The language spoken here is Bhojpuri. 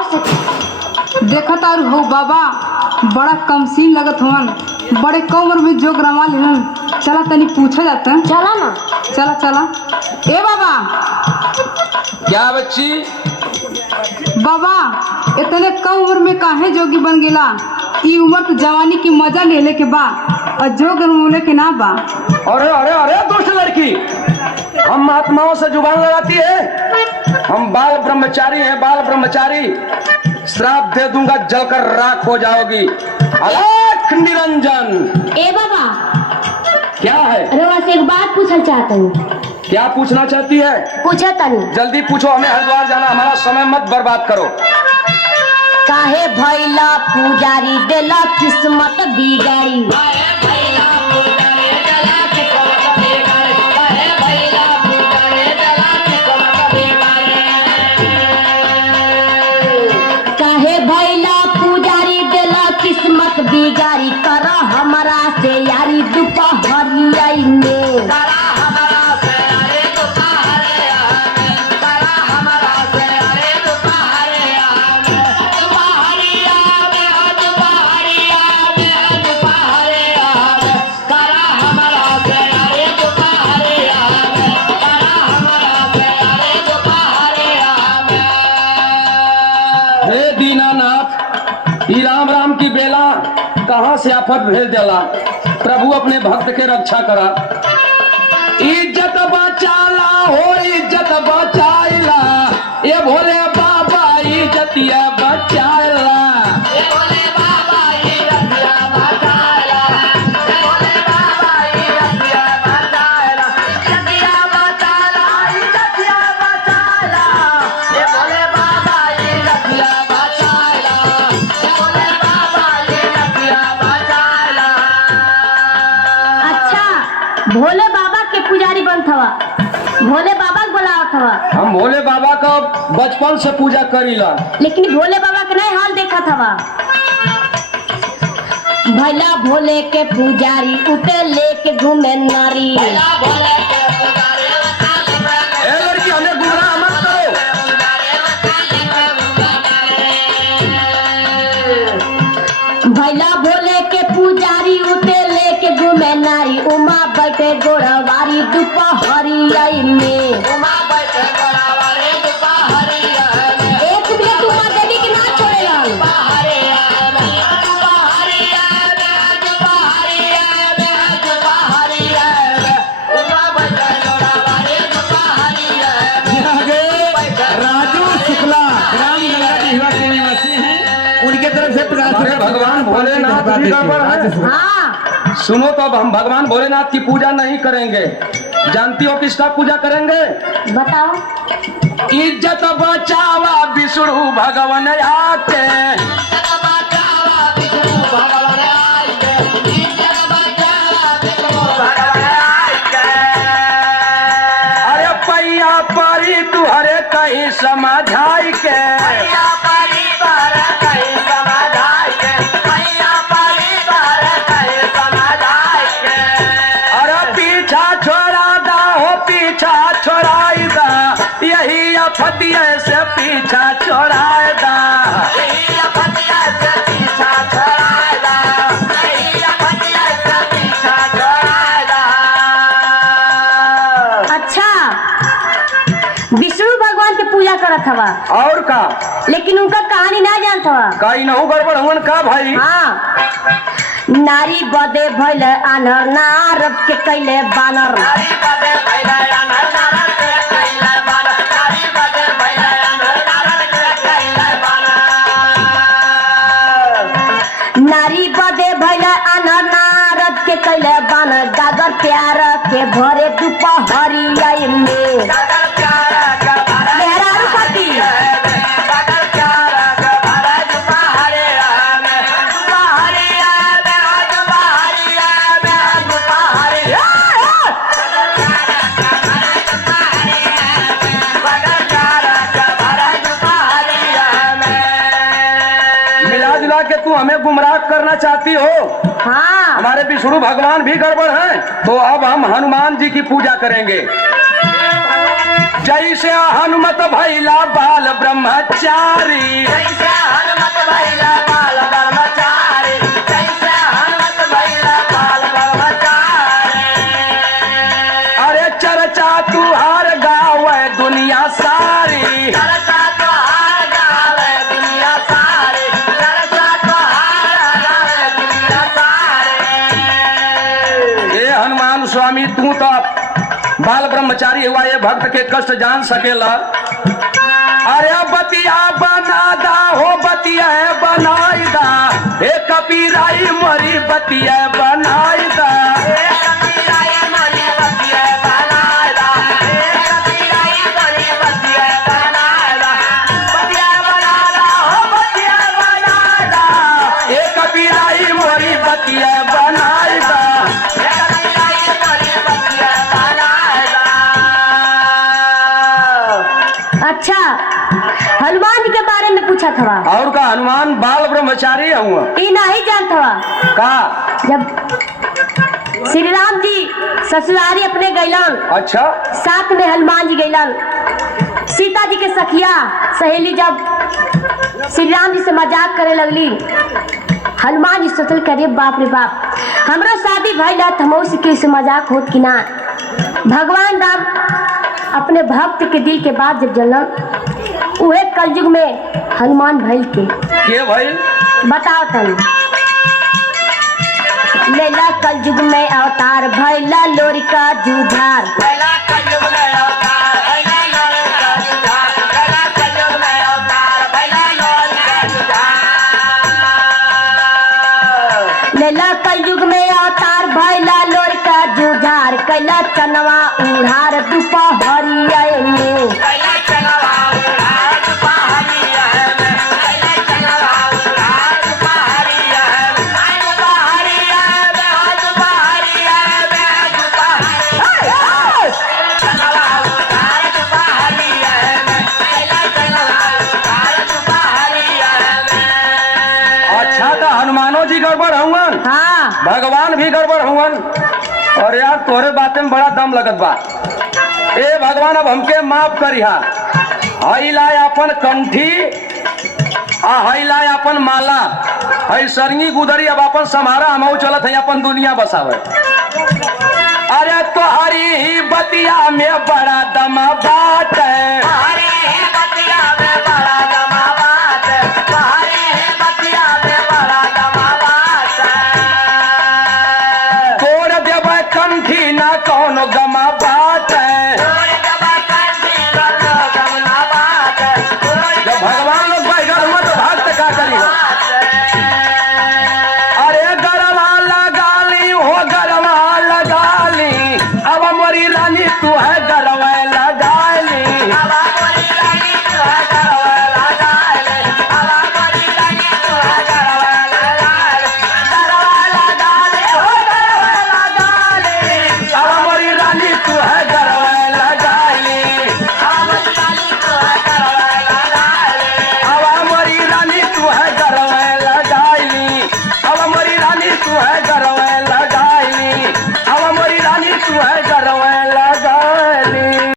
हो सके। देखत और हो बाबा बड़ा कमसीन लगत हवन, बड़े कम उम्र में जोग रमा लेलन। चला तनी पूछा जाता है। चला ना। चला चला। ए बाबा। क्या बच्ची? बाबा इतने कम उम्र में काहे जोगी बन गेला? ई उम्र तो जवानी की मजा लेले के बा और जोग रमोले के ना बा। अरे अरे अरे दुष्ट लड़की, हम महात्माओं से जुबान लड़ाती है? हम बाल ब्रह्मचारी हैं, बाल ब्रह्मचारी। श्राप दे दूंगा, जलकर राख हो जाओगी। अलख निरंजन। ए बाबा क्या है? रवा से एक बात पूछल चाहता हूँ। क्या पूछना चाहती है? पूछा तनी। जल्दी पूछो, हमें हरिद्वार जाना, हमारा समय मत बर्बाद करो। काहे भैला पुजारी देला किस्मत बिगाड़ी। काहे भैला पुजारी देला किस्मत बिगाड़ी। करा हमारा से यारी दोपहरिया में। हे दीनानाथ, ई राम राम की बेला कहाँ से आफत भेज देला। प्रभु अपने भक्त के रक्षा करा। इज्जत बचाला हो, इज्जत बचाइला, ये भोले बाबा इज्जतिया बचाइला। भोले बाबा के पुजारी बनत हवा, भोले बाबा के बुलावत हवा। हम भोले बाबा का बचपन से पूजा करीला, लेकिन भोले बाबा के नहीं हाल देखत हवा। भैला भोले के पुजारी उते लेके घूमे नारी। ए लड़की, हमें गुमराह मत करो। भैला भोले के पुजारी उते लेके घूमे नारी। उमा बैठे गोड़वारी दोपहरिया में। एक भी उमा देवी के ना छोड़ेला। राजू शुक्ला ग्राम गंगा डिहवा के निवासी हैं, उनके तरफ से अरे भगवान भोलेनाथ भी गड़बड़ है। हाँ सुनो तो, अब हम भगवान भोलेनाथ की पूजा नहीं करेंगे। जानती हो किसका पूजा करेंगे? बताओ। इज्जत बचावा विष्णु भगवान आके। अरे पैया परी तुहरे कहीं समझाई के। पीछा छोड़ा दा हो, पीछा छोड़ाई दा, यही अफतिया से पीछा छोड़ाई दा। अच्छा, विष्णु भगवान के पूजा करत हवा और का? लेकिन उनका कहानी ना जानत हवा। कहीं नहु गड़बड़ हुन का भाई? हाँ, नारी बदे भइल आनर, नारद के कैले बानर। नारी बदे भइल आनर, नारद के कैले बानर। गागर प्यार के भरे दोपहरिया में। मेहरारू पति के तू हमें गुमराह करना चाहती हो। हाँ। हमारे विष्णु भगवान भी गड़बड़ हैं, तो अब हम हनुमान जी की पूजा करेंगे। जैसे हनुमत भैला बाल ब्रह्मचारी जैसे हनुमत भैला बाल ब्रह्मचारी, जैसे हनुमत भैला बाल ब्रह्मचारी। अरे चर्चा तुहार गावे दुनिया सारी चर्चा तोहार गावे दुनिया सारी, चर्चा तोहार गावे दुनिया सारी। ए हनुमान स्वामी तू तो बाल ब्रह्मचारी हुआ, ये भक्त के कष्ट जान सकेला। अरे बतिया बनादा हो, बतिया बनाई दा, ए कबीराई मरी बतिया बनाई दा। ए कबीराई मरी बतिया बनाई दा। अच्छा, हनुमान जी के बारे में पूछा था। और का हनुमान बाल ब्रह्मचारी हुआ ई नहीं जानता था। का? जब श्री राम जी ससुरारी अपने गैलन, अच्छा साथ में हनुमान जी गैलन। सीता जी के सखिया सहेली जब श्री राम जी से मजाक करे लगली, हनुमान जी सोचल करे बाप रे बाप, हमरो शादी भइल है, हमो से मजाक होत कि ना। भगवान राम अपने भक्त के दिल के बात जब जलन, उहे कलयुग में हनुमान भइल के भाई बताओ तन। लेला कलयुग में अवतार भइला लोरी का जुधार। लेला कलयुग में अवतार भइला लोरी का जुधार, लेला कलयुग में अवतार भइला लोरी का जुधार। लेला कलयुग में अवतार भइला लोरी का जुधार, कैला चनवा उड़ार दुपहरिया में, कैला चनवा उड़ार दुपहरिया में, कैला चनवा उड़ार दुपहरिया में, दुपहरिया में, दुपहरिया में, दुपहरिया चनवा उड़ार दुपहरिया में, कैला चनवा उड़ार दुपहरिया में। अच्छा तो हनुमानो जी गड़बड़ हुवन, हाँ भगवान भी गड़बड़ हुवन। और यार तोरे बातें में बड़ा दम लगत बा। ए भगवान अब हमके माफ करिहा। हई लाए अपन कंठी आ हई लाए अपन माला, हई सरंगी गुदरी अब अपन समारा हमहू चलत है अपन दुनिया बसावे। अरे तोहरी बतिया में बड़ा दम बा